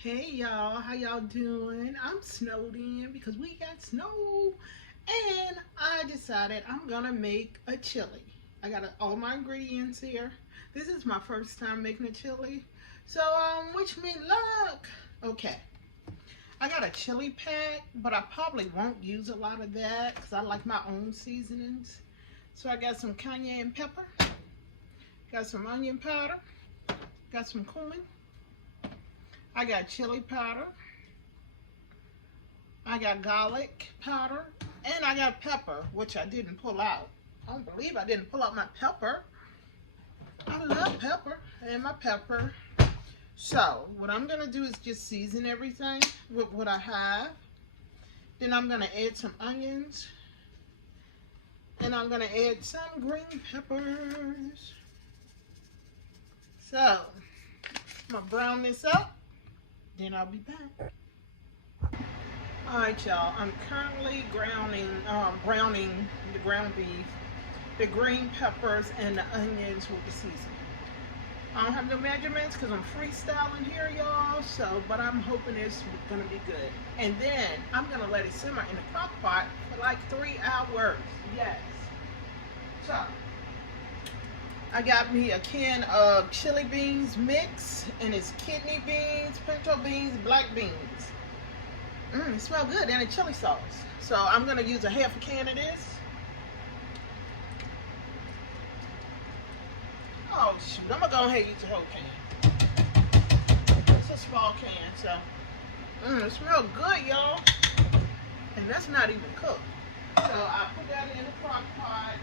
Hey y'all, how y'all doing? I'm snowed in because we got snow and I decided I'm gonna make a chili. I got all my ingredients here. This is my first time making a chili. So wish me luck. Okay, I got a chili pack, but I probably won't use a lot of that because I like my own seasonings. So I got some cayenne pepper, got some onion powder, got some cumin, I got chili powder, I got garlic powder, and I got pepper, which I didn't pull out. I don't believe I didn't pull out my pepper. I love pepper and my pepper. So what I'm gonna do is just season everything with what I have. Then I'm gonna add some onions, and I'm gonna add some green peppers. So I'm gonna brown this up, then I'll be back. Alright y'all, I'm currently browning the ground beef, the green peppers, and the onions with the seasoning. I don't have no measurements because I'm freestyling here y'all, but I'm hoping it's going to be good. And then I'm going to let it simmer in the crock pot for like 3 hours. Yes. So, I got me a can of chili beans mix, and it's kidney beans, pinto beans, black beans. It smells good, and a chili sauce. So I'm gonna use a half a can of this. Oh shoot, I'm gonna go ahead and use the whole can. It's a small can, so it smells good, y'all. And that's not even cooked. So I put that in the crock pot.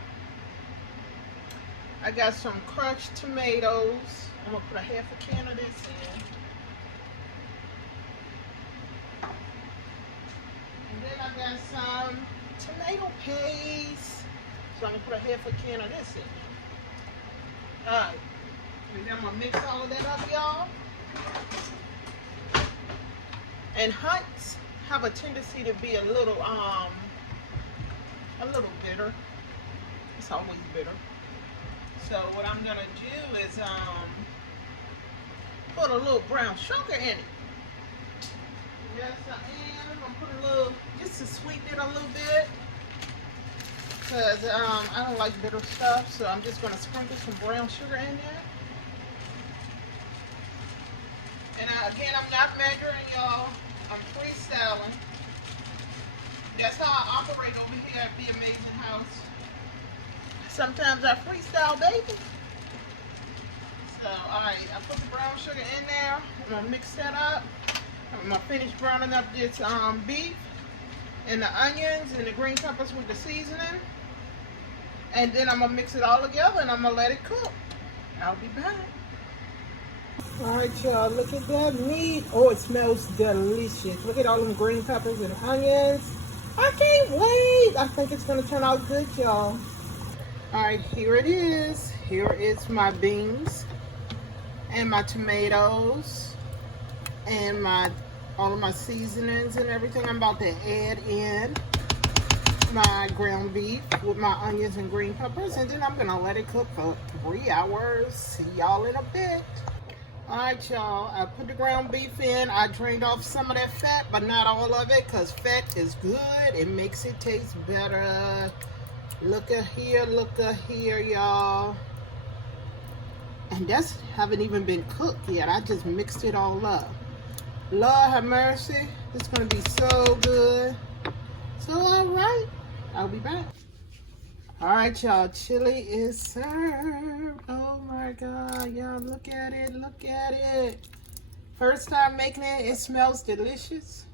I got some crushed tomatoes. I'm gonna put a half a can of this in. And then I got some tomato paste. So I'm gonna put a half a can of this in. Alright. And then I'm gonna mix all of that up, y'all. And hunts have a tendency to be a little bitter. It's always bitter. So what I'm gonna do is put a little brown sugar in it. Yes, I am. I'm gonna put a little, just to sweeten it a little bit, because I don't like bitter stuff. So I'm just gonna sprinkle some brown sugar in there. And again, I'm not measuring, y'all. I'm freestyling. That's how I operate over here at The Amazing House. Sometimes I freestyle, baby. So, alright, I put the brown sugar in there. I'm gonna mix that up. I'm gonna finish browning up this beef and the onions and the green peppers with the seasoning. And then I'm gonna mix it all together and I'm gonna let it cook. I'll be back. Alright y'all, look at that meat. Oh, it smells delicious. Look at all them green peppers and onions. I can't wait. I think it's gonna turn out good, y'all. Alright, here it is. Here is my beans and my tomatoes and all of my seasonings and everything. I'm about to add in my ground beef with my onions and green peppers, and then I'm gonna let it cook for 3 hours. See y'all in a bit. Alright y'all, I put the ground beef in. I drained off some of that fat, but not all of it, because fat is good. It makes it taste better. Look at here, y'all. And that's haven't even been cooked yet. I just mixed it all up. Lord have mercy. It's gonna be so good. So alright, I'll be back. Alright y'all, chili is served. Oh my god, y'all, look at it, look at it. First time making it, it smells delicious.